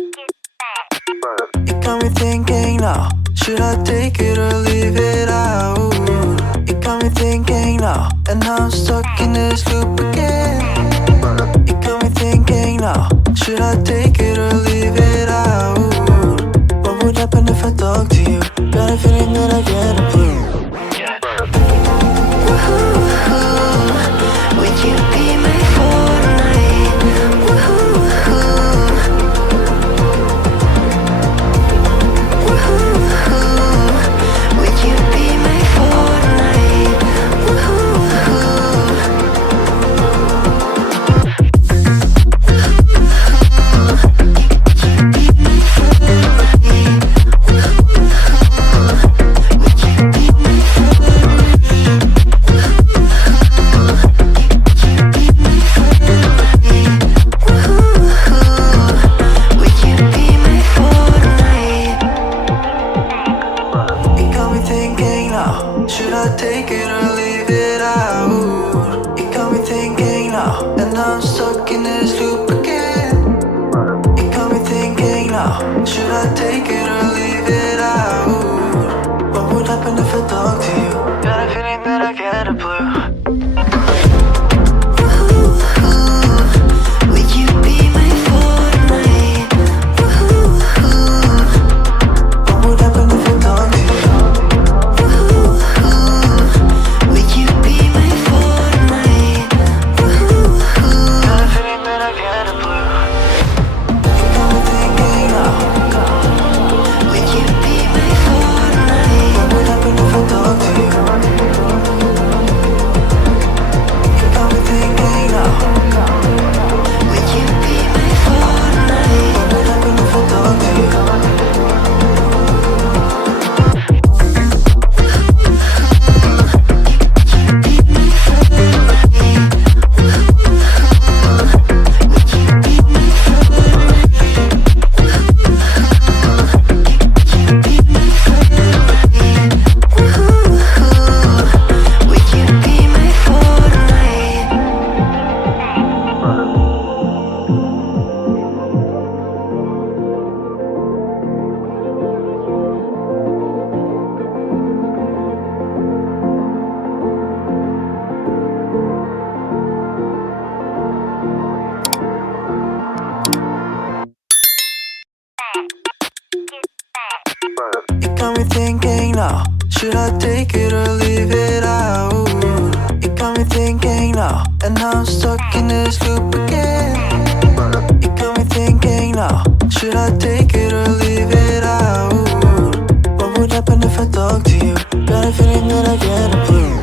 It got me thinking now, should I take it or leave it out? It got me thinking now, and now I'm stuck in this loop again. It got me thinking now, should I take it or leave it out? What would happen if I talk to you? Got a feeling that I get a clue. Would you be my Fortnite? Would you be my Fortnite? Should I take it or leave it out? It got me thinking now, and now I'm stuck in this loop again. It got me thinking now, should I take it or leave it out? What would happen if I talk to you? Got a feeling that I get a blue. Would you be my Fortnite? What would happen if I talk to you? It got me thinking now, should I take it or leave it out? It got me thinking now, and now I'm stuck in this loop again. It got me thinking now, should I take it or leave it out? What would happen if I talk to you? Got a feeling that I get a clue.